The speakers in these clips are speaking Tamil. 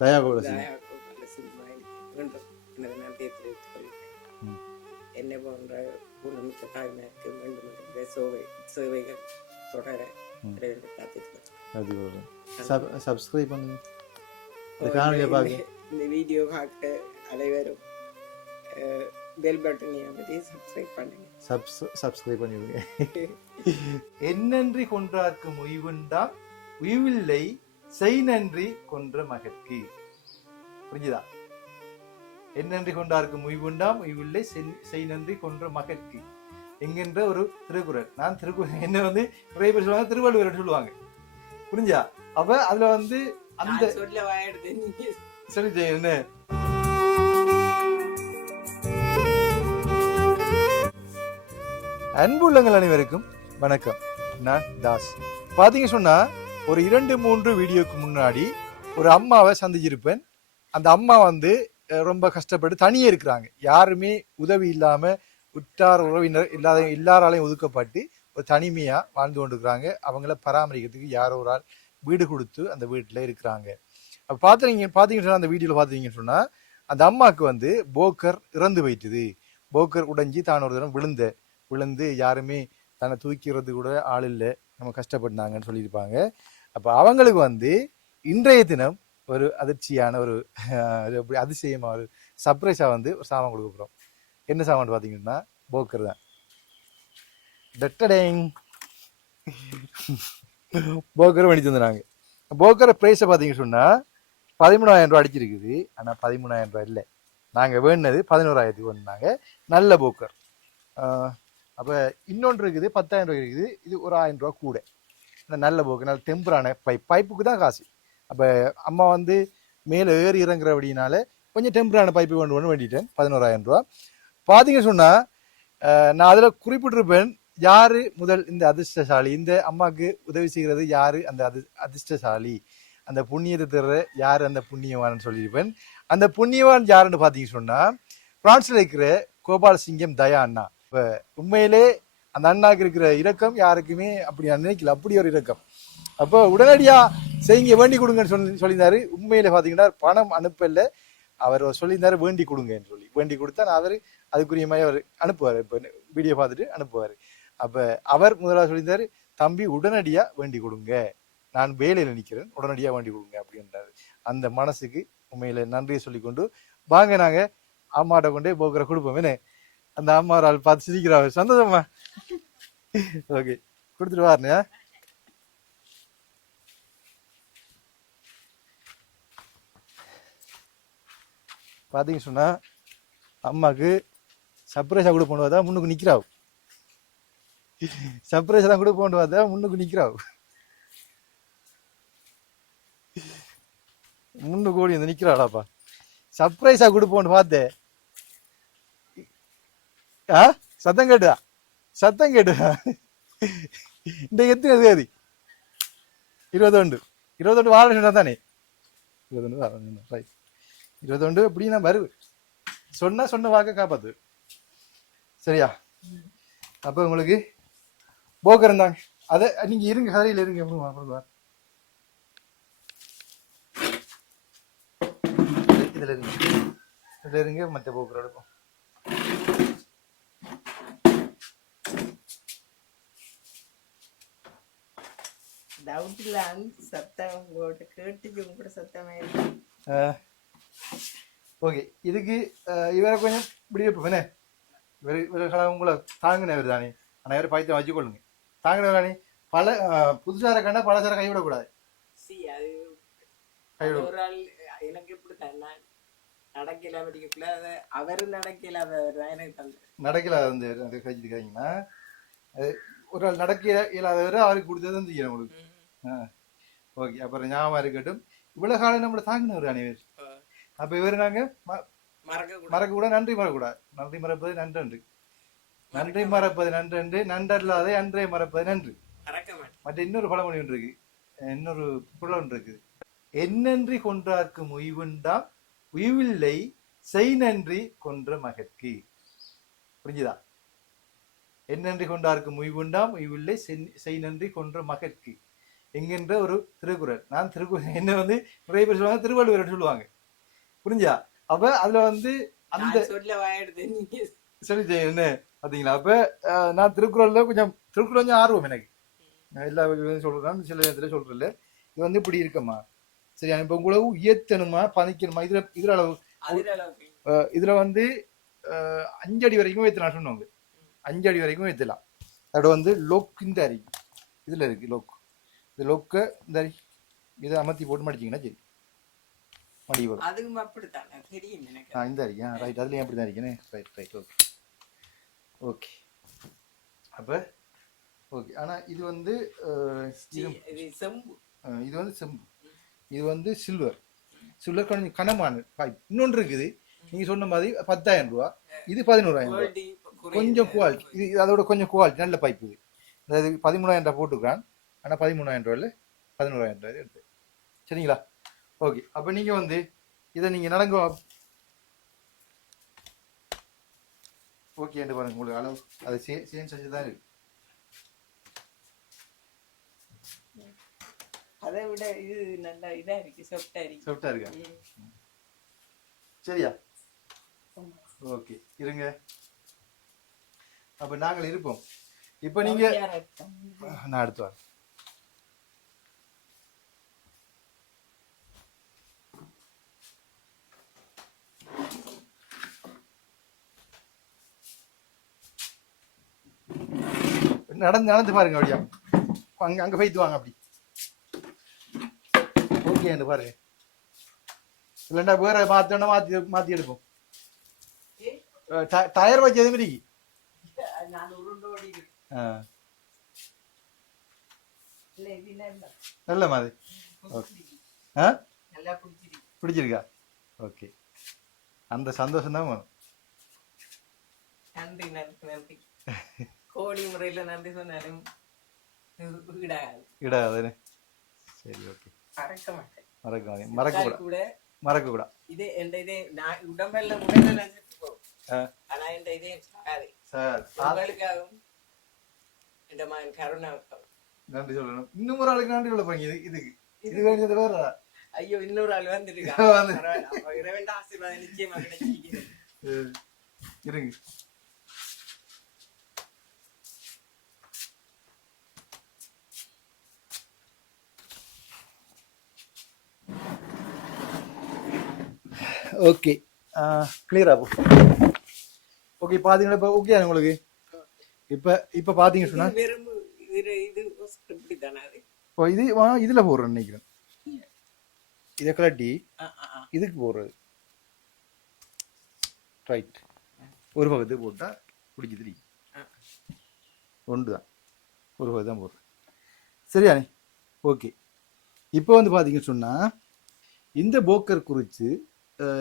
தயாகோட சிங். தயாகோபால சிங்கமாயினுக்கு மீண்டும் எனது நன்றியை தெரிவித்துக் கொள்கிறேன். என்னை போன்ற ஊனமிக்க தாய்மாருக்கு மீண்டும் இந்த சேவைகள் தொடர இறைவனை பிரார்த்தித்துக் சப்ஸ்கிரைப் பண்ணுங்க. இந்த வீடியோ பார்க்க அனைவரும் பெல் பட்டனை அமைதி சப்ஸ்கிரைப் பண்ணிடுங்க. என்னன்றி கொன்றார்க்கு உய்வுண்டாம் உய்வில்லை செய் நன்றி கொன்ற மகற்கு. புரிஞ்சுதா? என்னன்றி கொண்டார்க்கு உய்வுண்டாம் உய்வில்லை செய் நன்றி கொன்ற மகற்கு என்கின்ற ஒரு திருக்குறள். நான் திருக்குறள் என்ன நிறைய பேர் சொல்லுவாங்க திருவள்ளுவர் சொல்லுவாங்க. புரிஞ்சா? அப்ப அதுல அந்த சொல்லி என்ன அன்புள்ளங்கள் அனைவருக்கும் வணக்கம். நான் தாஸ். பாத்தீங்க சொன்னா ஒரு 2-3 வீடியோக்கு முன்னாடி ஒரு அம்மாவை சந்திச்சிருப்பேன். அந்த அம்மா ரொம்ப கஷ்டப்பட்டு தனியே இருக்கிறாங்க. யாருமே உதவி இல்லாம உற்றார் உறவினர் எல்லாராலையும் ஒதுக்கப்பட்டு ஒரு தனிமையா வாழ்ந்து கொண்டிருக்கிறாங்க. அவங்கள பராமரிக்கிறதுக்கு யாரோ ஒரு ஆள் வீடு கொடுத்து அந்த வீட்டுல இருக்கிறாங்க. அப்ப பாத்தீங்கன்னு சொன்னா அந்த வீடியோல பாத்தீங்கன்னு சொன்னா அந்த அம்மாவுக்கு போக்கர் இறந்து போயிட்டுது. போக்கர் உடைஞ்சி தான் ஒரு தினம் விழுந்து யாருமே தன்னை தூக்கிறது கூட ஆள் இல்லை, நம்ம கஷ்டப்பட்டாங்கன்னு சொல்லியிருப்பாங்க. அப்ப அவங்களுக்கு இன்றைய தினம் ஒரு அதிர்ச்சியான ஒரு அதிசயமா ஒரு சர்ப்ரைஸா ஒரு சாமான் கொடுக்க போறோம். என்ன சாமான் பாத்தீங்கன்னா போக்கர் தான். போக்கரை வண்டி தந்துறாங்க. போக்கரை பிரைஸ பாத்தீங்கன்னு சொன்னா 13,000 ரூபாய் அடிச்சிருக்குது. ஆனா 13,000 ரூபாய் இல்லை, நாங்க வேணுனது 11,000 வேணுனாங்க. நல்ல போக்கர். அப்ப இன்னொன்று இருக்குது 10,000 ரூபாய் இருக்குது. இது ஒரு 1000 ரூபாய் கூட. நல்ல போக்கு, நல்ல டெம்பரான பைப்புக்கு தான் காசு. அப்ப அம்மா மேல ஏறி இறங்குறபடினால கொஞ்சம் டெம்பரான பைப்பு வேண்டிட்டேன். 11,000 ரூபாய். பாத்தீங்க சொன்னா நான் அதுல குறிப்பிட்டிருப்பேன் யாரு முதல் இந்த அதிர்ஷ்டசாலி, இந்த அம்மாவுக்கு உதவி செய்கிறது யாரு, அந்த அதிர்ஷ்டசாலி, அந்த புண்ணியத்தை தர்ற யாரு அந்த புண்ணியவான் சொல்லியிருப்பேன். அந்த புண்ணியவான் யாருன்னு பாத்தீங்க சொன்னா பிரான்ஸ்ல இருக்கிற கோபால் சிங்கம் தயா அண்ணா. இப்ப உண்மையிலே அந்த அண்ணாக்கு இருக்கிற இரக்கம் யாருக்குமே அப்படி நான் நினைக்கல, அப்படி ஒரு இரக்கம். அப்போ உடனடியா செய்ய வேண்டி கொடுங்கன்னு சொல்லியிருந்தாரு. உண்மையில பாத்தீங்கன்னா பணம் அனுப்பல, அவர் சொல்லியிருந்தாரு வேண்டி கொடுங்கன்னு சொல்லி. வேண்டி கொடுத்தா நான் அதுக்குரிய மாதிரி அவர் அனுப்புவார். இப்ப வீடியோ பார்த்துட்டு அனுப்புவாரு. அப்ப அவர் முதலாவது சொல்லியிருந்தாரு, தம்பி உடனடியா வேண்டி கொடுங்க, நான் வேலையில நிக்கிறேன், உடனடியா வேண்டி கொடுங்க அப்படின்றாரு. அந்த மனசுக்கு உண்மையில நன்றியை சொல்லிக்கொண்டு வாங்க நாங்க அம்மாட்ட கொண்டே போக்குற கொடுப்போம். என்ன அந்த அம்மா ஒரு ஆள் பார்த்து சிரிக்கிறாங்க. சந்தோஷமா? ஓகே, கொடுத்துட்டு வாருங்க. பாத்தீங்க சொன்னா அம்மாக்கு சர்ப்ரைஸா கூட போன பார்த்தா முன்னுக்கு நிக்கிறாவு. சர்ப்ரைஸ் எல்லாம் கூட போன பார்த்தா முன்னுக்கு நிக்கிறாவு. முன்னுக்கு ஓடி நிக்கிறாளாப்பா. சர்ப்ரைஸா கொடுப்போன்னு பார்த்தேன். சத்தம் கேட்டுதா? இந்த எத்தனை தேதி? 21 வாழ சொன்னா தானே? 21 அப்படின்னா வருது. சொன்ன வாக்க காப்பாத்து. சரியா? அப்ப உங்களுக்கு போக்கர் இருந்தாங்க. அத நீங்க இருங்க, கதையில இருங்க. இதுல இருங்க மற்ற போக்கர் எடுப்போம். ஓகே, இதுக்கு இவரை கொஞ்சம் இப்படி வைப்போம். இவரை உங்களை தாங்கினவர் தானே, ஆனா இவரை பைத்தியம் வச்சுக்கொள்ளுங்க. தாங்கினவர் தானே. பல புதுசார கண்டா பழசார கைவிடக்கூடாது. எனக்கு இப்படித்தான் நடக்கல அவரு நடக்கல கழிச்சிருக்கீங்கன்னா ஒரு ஆள் நடக்க இயலாதவரை அவருக்கு கொடுத்ததும் செய்யணும் உங்களுக்கு. ஓகே, அப்புறம் ஞாபகம் இருக்கட்டும். இவ்வளவு காலம் நம்மள தாங்கினவர் அனைவர். அப்ப இவரு நாங்க மறக்க கூட நன்றி மறக்கூடாது. நன்றி மறப்பது நன்றன்று, நன்றி மறப்பது நன்றன்று, நன்றல்லாத அன்றே மறப்பது நன்று. மற்ற இன்னொரு பழமொழி ஒன்று இருக்கு, இன்னொரு குரல் ஒன்று இருக்குது. என்னன்றி கொன்றார்க்கு உய்வுண்டாம் உய்வில்லை செய் நன்றி கொன்ற மகற்கு. புரிஞ்சுதா? என்னன்றி கொண்டார்க்கு உய்வுண்டாம் உய்வில்லை செய் நன்றி கொன்ற மகற்கு என்கின்ற ஒரு திருக்குறள். நான் திருக்குறள் என்ன வந்து நிறைய பேர் சொல்லுவாங்க திருவள்ளுவர் சொல்லுவாங்க, புரிஞ்சா? அப்ப அதுல வந்து அந்த சொல்ல வாயிடுது நீங்க. சொல்லிட்டேன் என்ன பாத்தீங்களா? அப்ப நான் திருக்குறள்ல திருக்குறள் கொஞ்சம் ஆர்வம் எனக்கு. நான் எல்லா வகையிலும் சொல்றேன், சில நேரத்துல சொல்றேன் இது வந்து இப்படி இருக்கமா, சரியா? இப்ப உங்களை உயர்த்தணுமா பணிக்கணுமா, இதுல அளவு இதுல வந்து 5 அடி வரைக்கும் உயர்த்தலாம் சொன்னவங்க. 5 அடி வரைக்கும் உயர்த்தலாம். அதோட வந்து லொக் இந்த அரி இதுல இருக்கு லொக். இந்த லொக்க இந்த அரி இதை அமர்த்தி போட்டு மடிச்சிங்கன்னா சரி மடி வரும். அதுவும் அப்படித்தானே தெரியும் எனக்கு. இந்த அரி ரைட், அதுலயும் அப்படிதான் இருக்கேன். Right right okay okay. அப்ப ஓகே. ஆனா இது வந்து செம்பு, இது வந்து செம்பு, இது வந்து சில்வர். சில்வர் கொஞ்சம் கனமான பைப். இன்னொன்று இருக்குது நீங்க சொன்ன மாதிரி 10,000 ரூபா, இது 11,000 ரூபா. கொஞ்சம் குவாலிட்டி இது அதோட கொஞ்சம் குவாலிட்டி நல்ல பைப். இது அதாவது 13,000 ரூபா போட்டுக்கிறான், ஆனா 13,000 ரூபாயில் 11,000 ரூபாய் எடுத்து. சரிங்களா? ஓகே. அப்ப நீங்க வந்து இதை நீங்க நடங்க ஓகே என்று பாருங்க. உங்களுக்கு அளவு அதை சேம் செஞ்சுதான் இருக்கு. அதை விட இது நல்லா இதா இருக்கு, சாஃப்டா இருக்கு. சாஃப்டா இருக்கா? சரியா? ஓகே இருங்க. அப்ப நாங்கள் இருப்போம். இப்ப நீங்க நான் அடுத்து வரேன். நடந்து நடந்து பாருங்க அப்படியா, அங்க அங்க போயிட்டு வாங்க அப்படி. ஓகே பாருங்க, இல்லைண்டா வேற மாத்தோன்னா மாத்தி மாத்தி எடுப்போம். டயர் வச்சது மாதிரி நல்ல மாதிரி பிடிச்சிருக்கா? ஓகே, அந்த சந்தோஷம் தான் வேணும். நன்றி நன்றி நன்றி. கோழி முறையில நன்றி சொன்னாலும் இடாது. சரி ஓகே, மறக்க மாட்டேன். மறக்க கூட இதே என் இதே நான் உடம்பெல்லாம் உடனே நினைச்சிட்டு போகும். ஆனா என் இதே உங்களுக்காகவும் என் மகன் கருணாவுக்காகவும் நன்றி சொல்லணும். இன்னும் ஒரு ஆளுக்கு நன்றி சொல்ல போறீங்க. இதுக்கு இது வேண்டியது வேற. ஐயோ, இன்னொரு ஆள் வந்துருக்கா. இறைவன் ஆசீர்வாதம் நிச்சயமா கிடைச்சிருக்கு. இருங்க. ஓகே, கிளியரா போ. ஓகே பாத்தீங்களா? இப்போ ஓகே உங்களுக்கு இப்ப பாத்தீங்க சொன்னா இது இதுல போடுறேன் நினைக்கிறேன். இதை கலட்டி இதுக்கு போடுறது ரைட். ஒரு பக்கத்துக்கு போட்டா பிடிச்சி தெரியும். ஒன்றுதான் ஒரு பக்கத்து தான் போடுறேன். சரியானே? ஓகே. இப்போ வந்து பாத்தீங்கன்னு சொன்னா இந்த போக்கர் குறித்து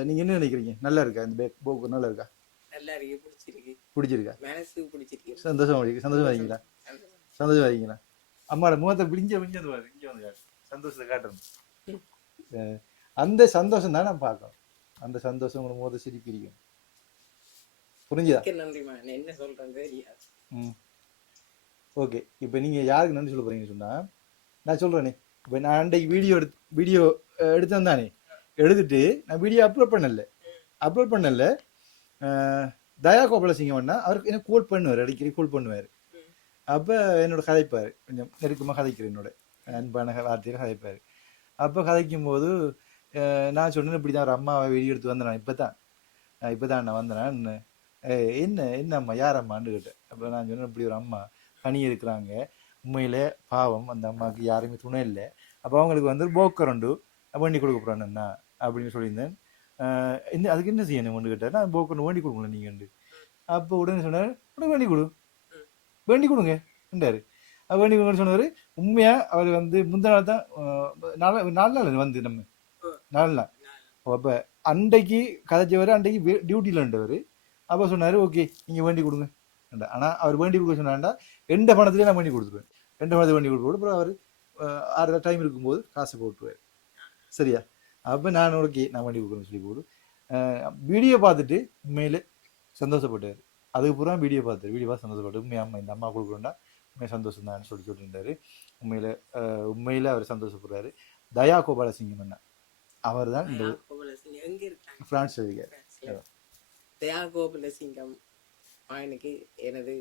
நீங்க என்ன நினைக்கிறீங்க? நல்லா இருக்கா இந்த போக்கர்? நல்லா இருக்கா? நல்லா இருக்கு, பிடிச்சிருக்கு. பிடிச்சிருக்கா? மனசுக்கு பிடிச்சிருக்கு. சந்தோஷமா இருக்கு. சந்தோஷமா இருக்கீங்களா? சந்தோஷமா இருக்கீங்களா? அம்மாவோட முகத்தை பிடிஞ்ச பாரு, இங்க வந்து சந்தோஷத்தை காட்டுறேன். அந்த சந்தோஷம் தான் நான் பார்க்கணும். அந்த சந்தோஷம் உங்க முகத்தை சிரிப்பிரிக்கும். புரிஞ்சுதா? நன்றிமா, என்ன சொல்றேன் தெரியாது. ஓகே. இப்போ நீங்க யாருக்கு நன்றி சொல்ல போறீங்கன்னு சொன்னா நான் சொல்றேனே. இப்போ நான் அன்றைக்கு வீடியோ எடுத்தேன் தானே, எடுத்துட்டு நான் வீடியோ அப்லோட் பண்ணல. தயா கோபாலசிங்கம்னா அவருக்கு என்ன கோல் பண்ணுவார், அடிக்கடி கோல் பண்ணுவார். அப்போ என்னோட கதைப்பார், கொஞ்சம் நெருக்கமாக கதைக்கிறேன், என்னோட அன்பான வார்த்தையில் கதைப்பார். அப்போ கதைக்கும் போது நான் சொன்னேன், இப்படி தான் ஒரு அம்மாவை வீடியோ எடுத்து வந்தேன். இப்போ தான் நான் வந்தேன். என்ன அம்மா, யார் அம்மான்னு கேட்டேன். அப்போ நான் சொன்னேன், இப்படி ஒரு அம்மா பணி இருக்கிறாங்க, உண்மையிலே பாவம், அந்த அம்மாவுக்கு யாருமே துணை இல்லை. அப்போ அவங்களுக்கு வந்து போக்கர் உண்டு வண்டி கொடுக்க போறானுண்ணா அப்படின்னு சொல்லியிருந்தேன். அதுக்கு என்ன செய்யணும் ஒன்று கேட்டார். நான் போக்கர் வண்டி கொடுக்கல நீங்கள். அப்போ உடனே சொன்னார், உடனே வேண்டி கொடுங்க என்றாரு. வேண்டி கொடுங்கன்னு சொன்னவர். உண்மையா அவர் வந்து முந்தின நாள் தான், 4 நாள் வந்து நம்ம 4 நாள். அப்போ அன்றைக்கு கதைச்சவர் அன்றைக்கு டியூட்டியில் இருந்தவர். அப்போ சொன்னார், ஓகே நீங்கள் வேண்டி கொடுங்க. ஆனால் அவர் வேண்டி கொடுக்க சொன்னாண்டா எந்த பணத்துலேயே நான் வேண்டி கொடுத்துருவேன். எந்த பணத்துக்கு வேண்டி கொடுத்து அப்புறம் அவர் 6 டைம் இருக்கும்போது காசு போட்டுருவார். சரியா? அப்போ நான் ஓகே நான் வேண்டி கொடுக்குறேன்னு சொல்லி போடு. வீடியோ பார்த்துட்டு உண்மையிலே சந்தோஷப்பட்டார். அதுக்கப்புறம் வீடியோ பார்த்து சந்தோஷப்பட்டு, உண்மையாக அம்மா இந்த அம்மா கொடுக்குறோன்னா உண்மையாக சந்தோஷம் தான் சொல்லிட்டு இருந்தாரு. உண்மையில அவர் சந்தோஷப்படுறாரு. தயா கோபாலசிங்கம் அண்ணா அவர் தான் இந்த கோகுலசிங்கம் எங்க இருக்காங்க? பிரான்ஸ் இருக்கார். பிரான்ஸ்ல. தயா கோகுலசிங்கம் எனக்கு எனது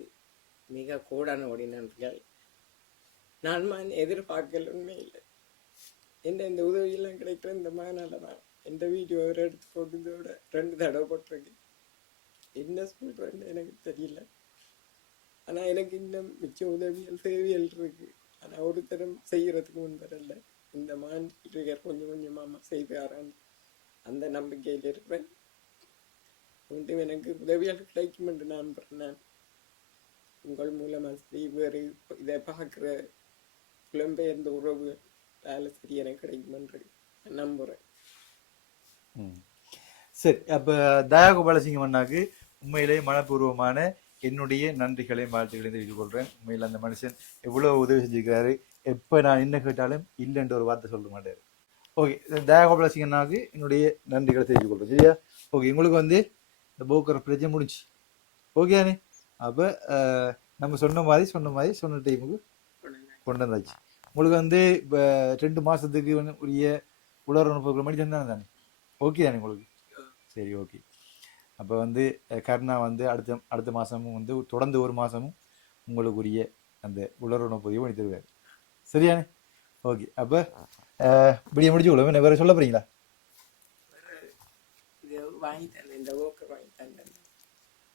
மிக கூடான ஓடி நன்றிகள். நான் எதிர்பார்க்கல உண்மையில் இந்த உதவியெல்லாம் கிடைக்கிற இந்த மகனால தான் இந்த வீடியோ ஒரு எடுத்து போட்டதோட 2 தடவை போட்டிருக்கு. என்ன சொல்றேன்னு எனக்கு தெரியல. ஆனா எனக்கு இன்னும் மிச்ச உதவிகள் தேவைகள் இருக்கு. ஆனா ஒரு தரம் செய்யறதுக்கு முன் வரல. இந்த மகன் இருக்கார் கொஞ்சம் கொஞ்சமா செய்து ஆராய்ந்து அந்த நம்பிக்கையில் இருப்பேன். மீண்டும் எனக்கு உதவிகள் கிடைக்கும் என்று நான் நம்புறேன். உங்கள் மூலமா சரி வேறு இதை பார்க்குற புலம்பெயர்ந்த உறவு வேலை சரி எனக்கு கிடைக்கும் என்று நம்புறேன். சரி, அப்ப தயா கோபாலசிங்கம் அண்ணாக்கு உண்மையிலே மனப்பூர்வமான என்னுடைய நன்றிகளையும் வாழ்த்துக்களையும் தெரிவித்துக் கொள்றேன். உண்மையில் அந்த மனுஷன் எவ்வளவு உதவி செஞ்சிருக்கிறாரு. எப்ப நான் என்ன கேட்டாலும் இல்லைன்ற ஒரு வார்த்தை சொல்ல மாட்டாரு. ஓகே, தயா கோபாலசிங்கம் அண்ணாக்கு என்னுடைய நன்றிகளை தெரிவித்துக் கொள்றேன். சரியா? ஓகே, உங்களுக்கு இந்த போக்கர் பிரச்சனை முடிஞ்சு ஓகே தானே? அப்ப நம்ம சொன்ன டைமுக்கு கொண்டு வந்தாச்சு. உங்களுக்கு இப்போ 2 மாசத்துக்கு உரிய உலர்வு மணி தந்தானே தானே? ஓகே தானே உங்களுக்கு? சரி, ஓகே. அப்போ கருணா அடுத்த மாதமும் தொடர்ந்து 1 மாதமும் உங்களுக்குரிய அந்த உலர்வு பதிவு பண்ணி தருவார். சரியானே? ஓகே. அப்போ இப்படியே முடிச்சு கொள்ளும். வேறு சொல்ல போறீங்களா?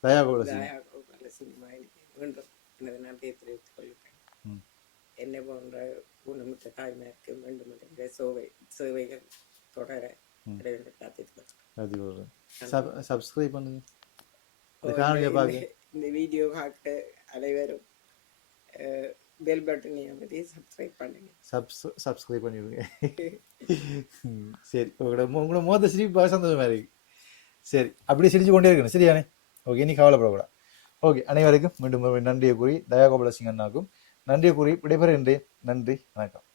தயா கோபாலசிங்கம் மீண்டும் எனது நன்றியை தெரிவித்துக் கொள்கிறேன். என்னை போன்ற ஊனமிக்க தாய்மாருக்கு மீண்டும் இந்த சேவைகள் தொடர சப்ஸ்கிரைப் பண்ணுங்க. இந்த வீடியோ பார்க்க அனைவரும் பெல் பட்டனை அமைதி சப்ஸ்கிரைப் பண்ணுங்க. சப்ஸ்கிரைப் பண்ணிவிடுங்க. சரி, உங்களோட மோத சிரிப்பு சந்தோஷமா இருக்கு. சரி, அப்படியே சிரிச்சு கொண்டே இருக்கணும். சரியானே? ஓகே, நீ கவலைப்படக்கூடாது. ஓகே, அனைவருக்கும் மீண்டும் நன்றியை கூறி தயா கோபாலசிங்கம் அண்ணாக்கும் நன்றியை கூறி விடைபெறுகின்றேன். நன்றி, வணக்கம்.